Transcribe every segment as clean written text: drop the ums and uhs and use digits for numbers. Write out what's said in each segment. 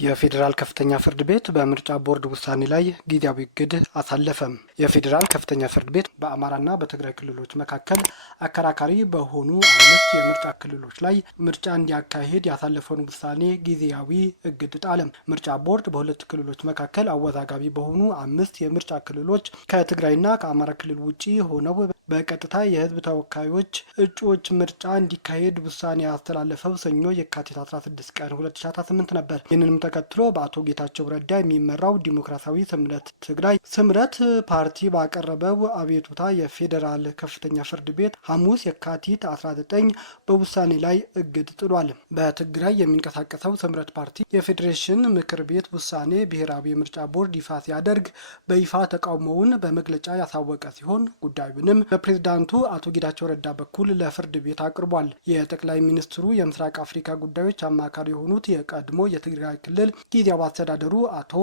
የፌዴራል ከፍተኛ ፍርድ ቤት በምርጫ ቦርድ ውሳኔ ላይ ጊዜያዊ እግድ አሳለፈ። የፌዴራል ከፍተኛ ፍርድ ቤት በአማራና በትግራይ ክልሎች መካከል አከራካሪ በሆኑ 5 የምርጫ ክልሎች ላይ ምርጫ እንዲያካሂድ ያሳለፈውን ውሳኔ ጊዜያዊ እግድ ጣለ። ምርጫ ቦርድ በሁለት ክልሎች መካከል አወዛጋቢ በሆኑ 5 የምርጫ ክልሎች ከትግራይና ከአማራ ክልል ውጪ ሆነው በቀጥታ የህዝብ ተወካዮች እጩዎች ምርጫ እንዲካሄድ ውሳኔ ያስተላለፈው ሰኞ የካቲት 16 ቀን 2018 ነበር። ይህንንም ተከትሎ በአቶ ጌታቸው ረዳ የሚመራው ዲሞክራሲያዊ ስምረት ትግራይ ስምረት ፓርቲ ባቀረበው አቤቱታ የፌዴራል ከፍተኛ ፍርድ ቤት ሐሙስ የካቲት 19 በውሳኔ ላይ እግድ ጥሏል። በትግራይ የሚንቀሳቀሰው ስምረት ፓርቲ የፌዴሬሽን ምክር ቤት ውሳኔ ብሔራዊ ምርጫ ቦርድ ይፋ ሲያደርግ በይፋ ተቃውሞውን በመግለጫ ያሳወቀ ሲሆን ጉዳዩንም በፕሬዝዳንቱ አቶ ጌታቸው ረዳ በኩል ለፍርድ ቤት አቅርቧል። የጠቅላይ ሚኒስትሩ የምስራቅ አፍሪካ ጉዳዮች አማካሪ የሆኑት የቀድሞ የትግራይ ክልል ጊዜያዊ አስተዳደሩ አቶ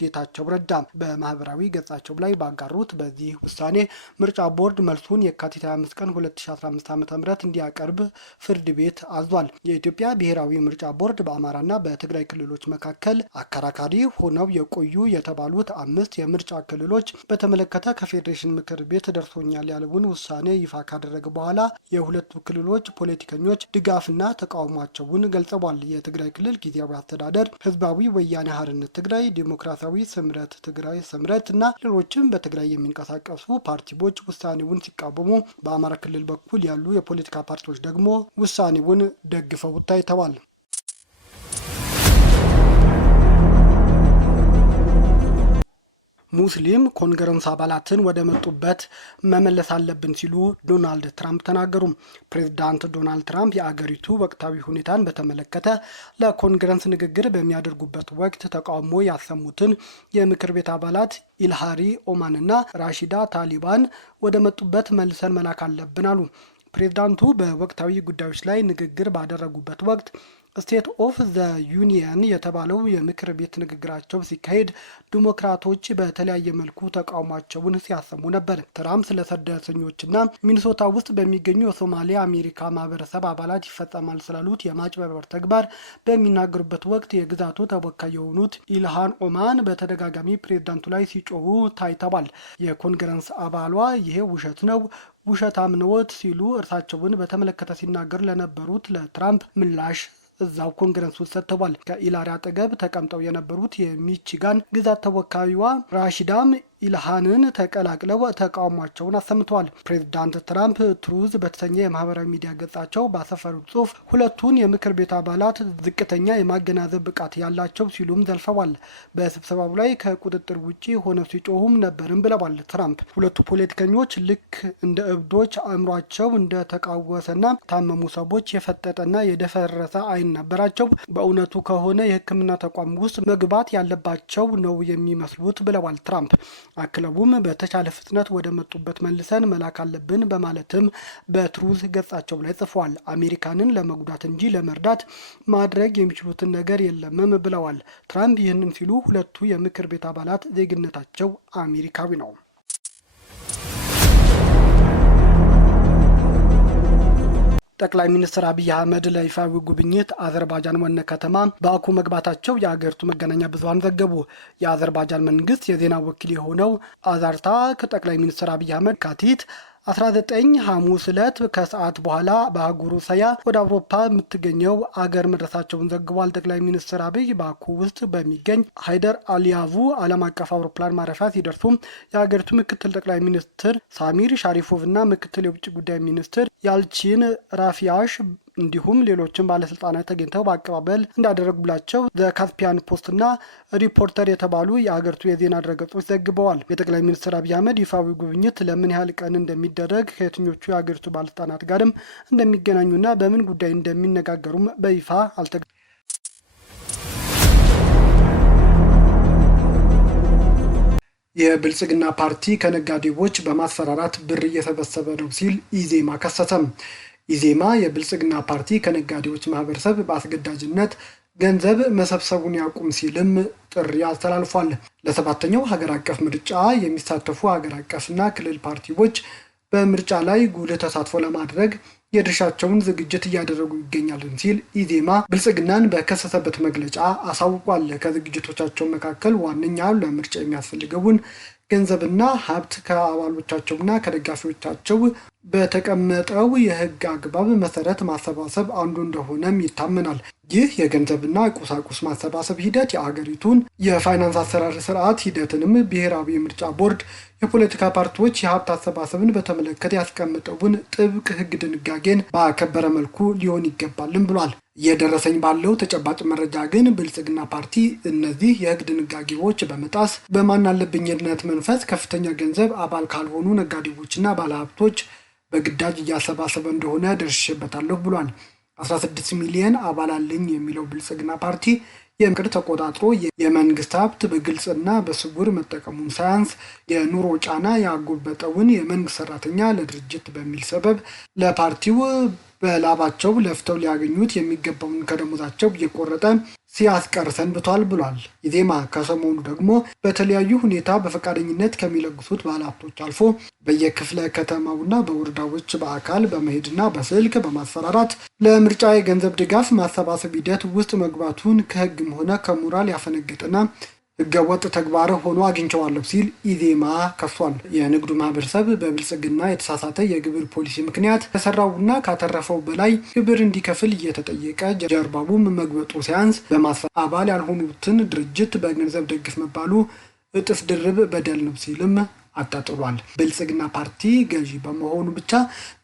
ጌታቸው ረዳ በማህበራዊ ገጻቸው ላይ ባጋሩት በዚህ ውሳኔ ምርጫ ቦርድ መልሱን የካቲት 25 ቀን 2015 ዓ.ም እንዲያቀርብ ፍርድ ቤት አዟል። የኢትዮጵያ ብሔራዊ ምርጫ ቦርድ በአማራና በትግራይ ክልሎች መካከል አከራካሪ ሆነው የቆዩ የተባሉት 5 የምርጫ ክልሎች በተመለከተ ከፌዴሬሽን ምክር ቤት ደርሶኛል ያለውን ውሳኔ ይፋ ካደረገ በኋላ የሁለቱ ክልሎች ፖለቲከኞች ድጋፍና ተቃውሟቸውን ገልጸዋል። የትግራይ ክልል ጊዜያዊ አስተዳደር ህዝባዊ ወያኔ ሓርነት ትግራይ፣ ዲሞክራሲያዊ ስምረት ትግራይ ስምረት እና ሌሎችም በትግራይ የሚንቀሳቀሱ ፓርቲዎች ውሳኔውን ሲቃወሙ፣ በአማራ ክልል በኩል ያሉ የፖለቲካ ፓርቲዎች ደግሞ ውሳኔውን ደግፈው ታይተዋል። ሙስሊም ኮንግረስ አባላትን ወደ መጡበት መመለስ አለብን ሲሉ ዶናልድ ትራምፕ ተናገሩ። ፕሬዝዳንት ዶናልድ ትራምፕ የአገሪቱ ወቅታዊ ሁኔታን በተመለከተ ለኮንግረስ ንግግር በሚያደርጉበት ወቅት ተቃውሞ ያሰሙትን የምክር ቤት አባላት ኢልሃሪ ኦማንና ራሺዳ ታሊባን ወደ መጡበት መልሰን መላክ አለብን አሉ። ፕሬዝዳንቱ በወቅታዊ ጉዳዮች ላይ ንግግር ባደረጉበት ወቅት ስቴት ኦፍ ዘ ዩኒየን የተባለው የምክር ቤት ንግግራቸው ሲካሄድ ዲሞክራቶች በተለያየ መልኩ ተቃውሟቸውን ሲያሰሙ ነበር። ትራምፕ ስለ ስደተኞችና ሚኒሶታ ውስጥ በሚገኙ የሶማሊያ አሜሪካ ማህበረሰብ አባላት ይፈጸማል ስላሉት የማጭበርበር ተግባር በሚናገሩበት ወቅት የግዛቱ ተወካይ የሆኑት ኢልሃን ኦማን በተደጋጋሚ ፕሬዝዳንቱ ላይ ሲጮሁ ታይተዋል። የኮንግረስ አባሏ ይሄ ውሸት ነው ውሸታም ነዎት ሲሉ እርሳቸውን በተመለከተ ሲናገሩ ለነበሩት ለትራምፕ ምላሽ እዛው ኮንግረስ ውስጥ ሰጥተዋል። ከኢላሪ አጠገብ ተቀምጠው የነበሩት የሚቺጋን ግዛት ተወካይዋ ራሺዳም ኢልሃንን ተቀላቅለው ተቃውሟቸውን አሰምተዋል። ፕሬዝዳንት ትራምፕ ትሩዝ በተሰኘ የማህበራዊ ሚዲያ ገጻቸው ባሰፈሩት ጽሑፍ ሁለቱን የምክር ቤት አባላት ዝቅተኛ የማገናዘብ ብቃት ያላቸው ሲሉም ዘልፈዋል። በስብሰባው ላይ ከቁጥጥር ውጪ ሆነው ሲጮሁም ነበርም ብለዋል። ትራምፕ ሁለቱ ፖለቲከኞች ልክ እንደ እብዶች አእምሯቸው እንደተቃወሰና ታመሙ ሰዎች የፈጠጠና የደፈረሰ አይን ነበራቸው። በእውነቱ ከሆነ የሕክምና ተቋም ውስጥ መግባት ያለባቸው ነው የሚመስሉት ብለዋል ትራምፕ። አክለውም በተቻለ ፍጥነት ወደ መጡበት መልሰን መላክ አለብን በማለትም በትሩዝ ገጻቸው ላይ ጽፏል። አሜሪካንን ለመጉዳት እንጂ ለመርዳት ማድረግ የሚችሉትን ነገር የለምም ብለዋል። ትራምፕ ይህንን ሲሉ ሁለቱ የምክር ቤት አባላት ዜግነታቸው አሜሪካዊ ነው። ጠቅላይ ሚኒስትር አብይ አህመድ ለይፋዊ ጉብኝት አዘርባጃን ዋና ከተማ ባኩ መግባታቸው የአገሪቱ መገናኛ ብዙሃን ዘገቡ። የአዘርባጃን መንግስት የዜና ወኪል የሆነው አዛርታ ከጠቅላይ ሚኒስትር አብይ አህመድ ካቲት 19 ሐሙስ ዕለት ከሰዓት በኋላ በአህጉሩ ሰያ ወደ አውሮፓ የምትገኘው አገር መድረሳቸውን ዘግቧል። ጠቅላይ ሚኒስትር አብይ ባኩ ውስጥ በሚገኝ ሃይደር አሊያቭ ዓለም አቀፍ አውሮፕላን ማረፊያ ሲደርሱ የሀገሪቱ ምክትል ጠቅላይ ሚኒስትር ሳሚር ሻሪፎቭ እና ምክትል የውጭ ጉዳይ ሚኒስትር ያልቺን ራፊያሽ እንዲሁም ሌሎችን ባለስልጣናት ተገኝተው በአቀባበል እንዳደረጉላቸው ዘ ካስፒያን ፖስት እና ሪፖርተር የተባሉ የሀገሪቱ የዜና ድረገጾች ዘግበዋል። የጠቅላይ ሚኒስትር አብይ አህመድ ይፋዊ ጉብኝት ለምን ያህል ቀን እንደሚደረግ ከየትኞቹ የሀገሪቱ ባለስልጣናት ጋርም እንደሚገናኙና በምን ጉዳይ እንደሚነጋገሩም በይፋ አልተገለጸም። የብልጽግና ፓርቲ ከነጋዴዎች በማስፈራራት ብር እየሰበሰበ ነው ሲል ኢዜማ ከሰሰም። ኢዜማ የብልጽግና ፓርቲ ከነጋዴዎች ማህበረሰብ በአስገዳጅነት ገንዘብ መሰብሰቡን ያቁም ሲልም ጥሪ አስተላልፏል። ለሰባተኛው ሀገር አቀፍ ምርጫ የሚሳተፉ ሀገር አቀፍና ክልል ፓርቲዎች በምርጫ ላይ ጉልህ ተሳትፎ ለማድረግ የድርሻቸውን ዝግጅት እያደረጉ ይገኛል ሲል ኢዜማ ብልጽግናን በከሰሰበት መግለጫ አሳውቋል። ከዝግጅቶቻቸው መካከል ዋነኛው ለምርጫ የሚያስፈልገውን ገንዘብና ሀብት ከአባሎቻቸውና ከደጋፊዎቻቸው በተቀመጠው የሕግ አግባብ መሰረት ማሰባሰብ አንዱ እንደሆነም ይታመናል። ይህ የገንዘብና ቁሳቁስ ማሰባሰብ ሂደት የአገሪቱን የፋይናንስ አሰራር ስርዓት ሂደትንም ብሔራዊ የምርጫ ቦርድ የፖለቲካ ፓርቲዎች የሀብት አሰባሰብን በተመለከተ ያስቀመጠውን ጥብቅ ሕግ ድንጋጌን ባከበረ መልኩ ሊሆን ይገባልም ብሏል። እየደረሰኝ ባለው ተጨባጭ መረጃ ግን ብልጽግና ፓርቲ እነዚህ የሕግ ድንጋጌዎች በመጣስ በማናለብኝነት መንፈስ ከፍተኛ ገንዘብ አባል ካልሆኑ ነጋዴዎችና ባለሀብቶች በግዳጅ እያሰባሰበ እንደሆነ ደርሼበታለሁ ብሏል። 16 ሚሊዮን አባል አለኝ የሚለው ብልጽግና ፓርቲ የምክር ተቆጣጥሮ የመንግስት ሀብት በግልጽና በስውር መጠቀሙን ሳያንስ የኑሮ ጫና ያጎበጠውን የመንግስት ሰራተኛ ለድርጅት በሚል ሰበብ ለፓርቲው በላባቸው ለፍተው ሊያገኙት የሚገባውን ከደሞዛቸው እየቆረጠ ሲያስቀር ሰንብቷል ብሏል። ኢዜማ ከሰሞኑ ደግሞ በተለያዩ ሁኔታ በፈቃደኝነት ከሚለግሱት ባለሀብቶች አልፎ በየክፍለ ከተማውና በወረዳዎች በአካል በመሄድና በስልክ በማስፈራራት ለምርጫ የገንዘብ ድጋፍ ማሰባሰብ ሂደት ውስጥ መግባቱን ከሕግም ሆነ ከሞራል ያፈነገጠና ሕገወጥ ተግባር ሆኖ አግኝቼዋለሁ ሲል ኢዜማ ከሷል። የንግዱ ማህበረሰብ በብልጽግና የተሳሳተ የግብር ፖሊሲ ምክንያት ከሰራውና ካተረፈው በላይ ግብር እንዲከፍል እየተጠየቀ ጀርባውም መግበጡ ሲያንስ በማስፈራራት አባል ያልሆኑትን ድርጅት በገንዘብ ደግፍ መባሉ እጥፍ ድርብ በደል ነው ሲልም አጣጥሏል። ብልጽግና ፓርቲ ገዢ በመሆኑ ብቻ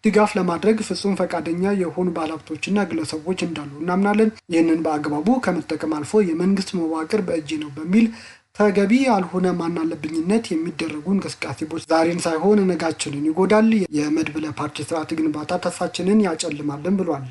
ድጋፍ ለማድረግ ፍጹም ፈቃደኛ የሆኑ ባለሀብቶችና ግለሰቦች እንዳሉ እናምናለን። ይህንን በአግባቡ ከመጠቀም አልፎ የመንግስት መዋቅር በእጅ ነው በሚል ተገቢ ያልሆነ ማናለብኝነት የሚደረጉ እንቅስቃሴዎች ዛሬን ሳይሆን ነጋችንን ይጎዳል፣ የመድብለ ፓርቲ ስርዓት ግንባታ ተስፋችንን ያጨልማልን ብሏል።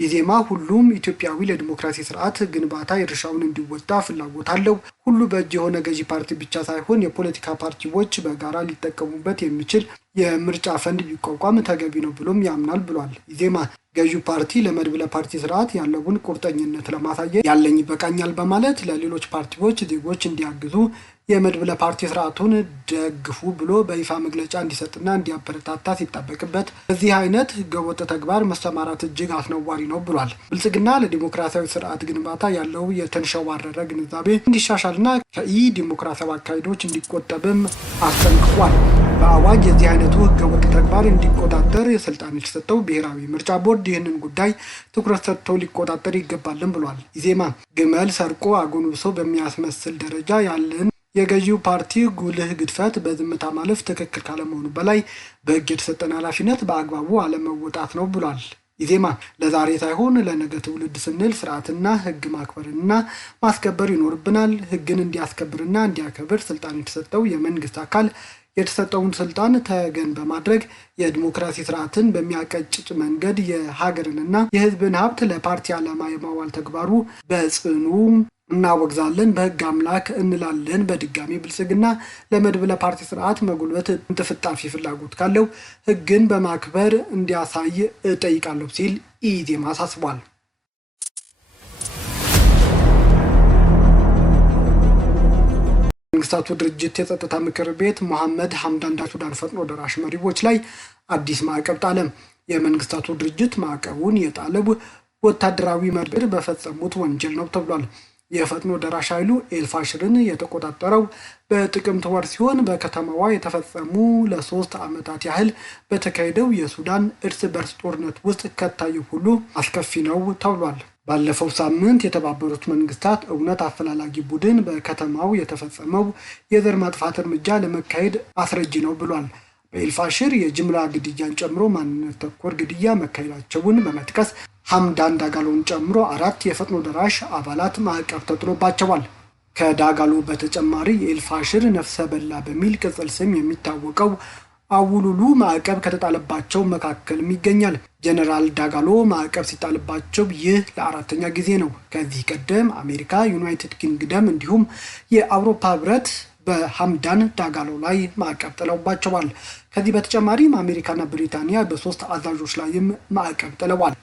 ኢዜማ ሁሉም ኢትዮጵያዊ ለዲሞክራሲ ስርዓት ግንባታ የድርሻውን እንዲወጣ ፍላጎት አለው። ሁሉ በእጅ የሆነ ገዢ ፓርቲ ብቻ ሳይሆን የፖለቲካ ፓርቲዎች በጋራ ሊጠቀሙበት የሚችል የምርጫ ፈንድ ቢቋቋም ተገቢ ነው ብሎም ያምናል ብሏል። ኢዜማ ገዢው ፓርቲ ለመድብለ ፓርቲ ስርዓት ያለውን ቁርጠኝነት ለማሳየት ያለኝ ይበቃኛል በማለት ለሌሎች ፓርቲዎች ዜጎች እንዲያግዙ የመድብለ ፓርቲ ስርዓቱን ደግፉ ብሎ በይፋ መግለጫ እንዲሰጥና እንዲያበረታታ ሲጠበቅበት በዚህ አይነት ህገወጥ ተግባር መሰማራት እጅግ አስነዋሪ ነው ብሏል። ብልጽግና ለዲሞክራሲያዊ ስርዓት ግንባታ ያለው የተንሸዋረረ ግንዛቤ እንዲሻሻልና ከኢ ዲሞክራሲያዊ አካሄዶች እንዲቆጠብም አስጠንቅቋል። በአዋጅ የዚህ አይነቱ ህገወጥ ተግባር እንዲቆጣጠር ስልጣን የተሰጠው ብሔራዊ ምርጫ ቦርድ ይህንን ጉዳይ ትኩረት ሰጥቶ ሊቆጣጠር ይገባልን ብሏል። ኢዜማ ግመል ሰርቆ አጎንብሶ በሚያስመስል ደረጃ ያለን የገዢው ፓርቲ ጉልህ ግድፈት በዝምታ ማለፍ ትክክል ካለመሆኑ በላይ በህግ የተሰጠን ኃላፊነት በአግባቡ አለመወጣት ነው ብሏል። ኢዜማ ለዛሬ ሳይሆን ለነገ ትውልድ ስንል ስርዓትና ህግ ማክበርና ማስከበር ይኖርብናል። ህግን እንዲያስከብርና እንዲያከብር ስልጣን የተሰጠው የመንግስት አካል የተሰጠውን ስልጣን ተገን በማድረግ የዲሞክራሲ ስርዓትን በሚያቀጭጭ መንገድ የሀገርንና የህዝብን ሀብት ለፓርቲ ዓላማ የማዋል ተግባሩ በጽኑ እናወግዛለን፣ በህግ አምላክ እንላለን። በድጋሚ ብልጽግና ለመድብለ ፓርቲ ስርዓት መጉልበት እንጥፍጣፊ ፍላጎት ካለው ህግን በማክበር እንዲያሳይ እጠይቃለሁ ሲል ኢዜማ አሳስቧል። መንግስታቱ ድርጅት የጸጥታ ምክር ቤት መሐመድ ሐምዳን ሱዳን ፈጥኖ ደራሽ መሪዎች ላይ አዲስ ማዕቀብ ጣለ። የመንግስታቱ ድርጅት ማዕቀቡን የጣለው ወታደራዊ መርበድ በፈጸሙት ወንጀል ነው ተብሏል። የፈጥኖ ደራሽ ኃይሉ ኤልፋሽርን የተቆጣጠረው በጥቅምት ወር ሲሆን በከተማዋ የተፈጸሙ ለ3 ዓመታት ያህል በተካሄደው የሱዳን እርስ በርስ ጦርነት ውስጥ ከታየው ሁሉ አስከፊ ነው ተብሏል። ባለፈው ሳምንት የተባበሩት መንግስታት እውነት አፈላላጊ ቡድን በከተማው የተፈጸመው የዘር ማጥፋት እርምጃ ለመካሄድ አስረጂ ነው ብሏል። በኤልፋሽር የጅምላ ግድያን ጨምሮ ማንነት ተኮር ግድያ መካሄዳቸውን በመጥቀስ ሐምዳን ዳጋሎን ጨምሮ 4 የፈጥኖ ደራሽ አባላት ማዕቀብ ተጥሎባቸዋል። ከዳጋሎ በተጨማሪ የኤልፋሽር ነፍሰ በላ በሚል ቅጽል ስም የሚታወቀው አውሉሉ ማዕቀብ ከተጣለባቸው መካከልም ይገኛል። ጀነራል ዳጋሎ ማዕቀብ ሲጣልባቸው ይህ ለ4ኛ ጊዜ ነው። ከዚህ ቀደም አሜሪካ፣ ዩናይትድ ኪንግደም እንዲሁም የአውሮፓ ህብረት በሐምዳን ዳጋሎ ላይ ማዕቀብ ጥለውባቸዋል። ከዚህ በተጨማሪም አሜሪካና ብሪታንያ በ3 አዛዦች ላይም ማዕቀብ ጥለዋል።